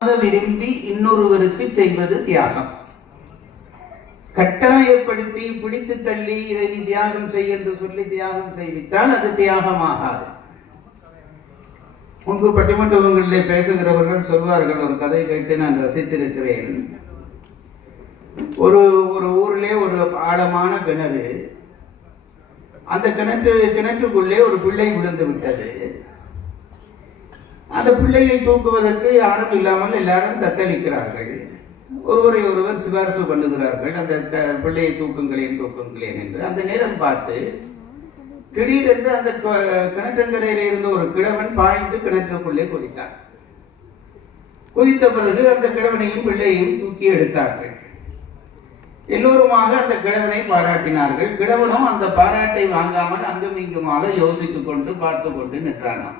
விரும்பி இன்னொருவருக்கு செய்வது தியாகம். கட்டாயப்படுத்தி பிடித்து தள்ளி இதை நீ தியாகம் செய் என்று சொல்லி தியாகம் செய்வித்தால் அது தியாகமாகாது. முன்பு பட்டிமன்றங்களிலே பேசுகிறவர்கள் சொல்வார்கள், ஒரு கதை கேட்டு நான் ரசித்திருக்கிறேன். ஒரு ஊரிலே ஒரு ஆழமான கிணறு. அந்த கிணற்றுக்குள்ளே ஒரு பிள்ளை விழுந்து விட்டது. அந்த பிள்ளையை தூக்குவதற்கு யாரும் இல்லாமல் எல்லாரும் தத்தளிக்கிறார்கள். ஒருவரை ஒருவர் சிபாரிசு பண்ணுகிறார்கள், அந்த பிள்ளையை தூக்குங்களேன் என்று. அந்த நேரம் பார்த்து திடீரென்று அந்த கிணற்றங்கரையில் இருந்த ஒரு கிழவன் பாய்ந்து கிணற்றுக்குள்ளே குதித்தான். குதித்த பிறகு அந்த கிழவனையும் பிள்ளையையும் தூக்கி எடுத்தார்கள். எல்லோருமாக அந்த கிழவனை பாராட்டினார்கள். கிழவனும் அந்த பாராட்டை வாங்காமல் அங்கும் இங்குமாக யோசித்துக் கொண்டு பார்த்து கொண்டு நின்றானாம்.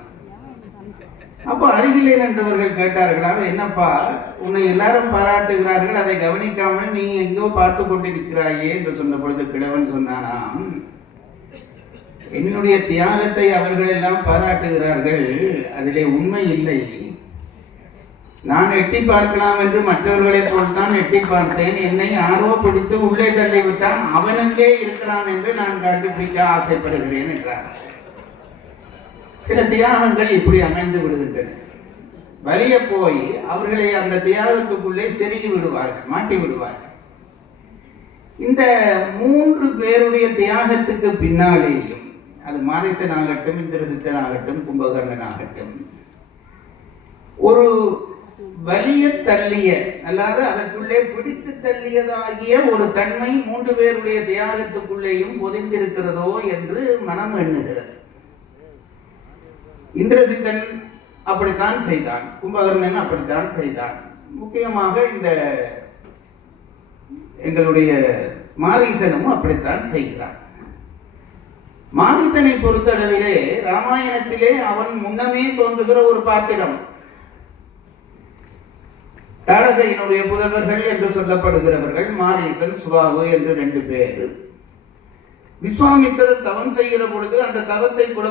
அப்போ அருகிலே நின்றவர்கள் கேட்டார்களாம், என்னப்பா உன்னை எல்லாரும் பாராட்டுகிறார்கள், அதை கவனிக்காமல் நீ எங்கோ பார்த்து கொண்டு நிற்கிறாயே என்று சொன்ன பொழுது கிழவன் சொன்னானாம், என்னுடைய தியாகத்தை அவர்கள் எல்லாம் பாராட்டுகிறார்கள், அதிலே உண்மை இல்லை. நான் எட்டி பார்க்கலாம் என்று மற்றவர்களை போல்தான் எட்டி பார்த்தேன். என்னை யாரோ பிடித்து உள்ளே தள்ளிவிட்டான், அவனுக்கே இருக்கிறான் என்று நான் கண்டுபிடிக்க ஆசைப்படுகிறேன் என்றார். சில தியாகங்கள் இப்படி அமைந்து விடுகின்றன. வலிய போய் அவர்களை அந்த தியாகத்துக்குள்ளே செருகி விடுவார்கள், மாட்டி விடுவார்கள். இந்த 3 பேருடைய தியாகத்துக்கு பின்னாலேயும், அது மாரீசனாகட்டும், இந்திரசித்தனாகட்டும், கும்பகர்ணனாகட்டும், ஒரு வலிய தள்ளிய அல்லாது அதற்குள்ளே பிடித்து தள்ளியதாகிய ஒரு தன்மை 3 பேருடைய தியாகத்துக்குள்ளேயும் பொதிந்திருக்கிறதோ என்று மனம் எண்ணுகிறது. இந்திரசித்தன் அப்படித்தான் செய்தான், கும்பகர்ணன் அப்படித்தான் செய்தான். முக்கியமாக இந்த எங்களுடைய மாரீசனும் அப்படித்தான் செய்கிறான். மாரீசனை பொறுத்தளவிலே ராமாயணத்திலே அவன் முன்னமே தோன்றுகிற ஒரு பாத்திரம். தாடகையினுடைய புதல்வர்கள் என்று சொல்லப்படுகிறவர்கள் மாரீசன், சுபாகு என்று 2 பேர். விஸ்வாமித்திரர் தவம் செய்கிற பொழுது அந்த தவத்தை கூட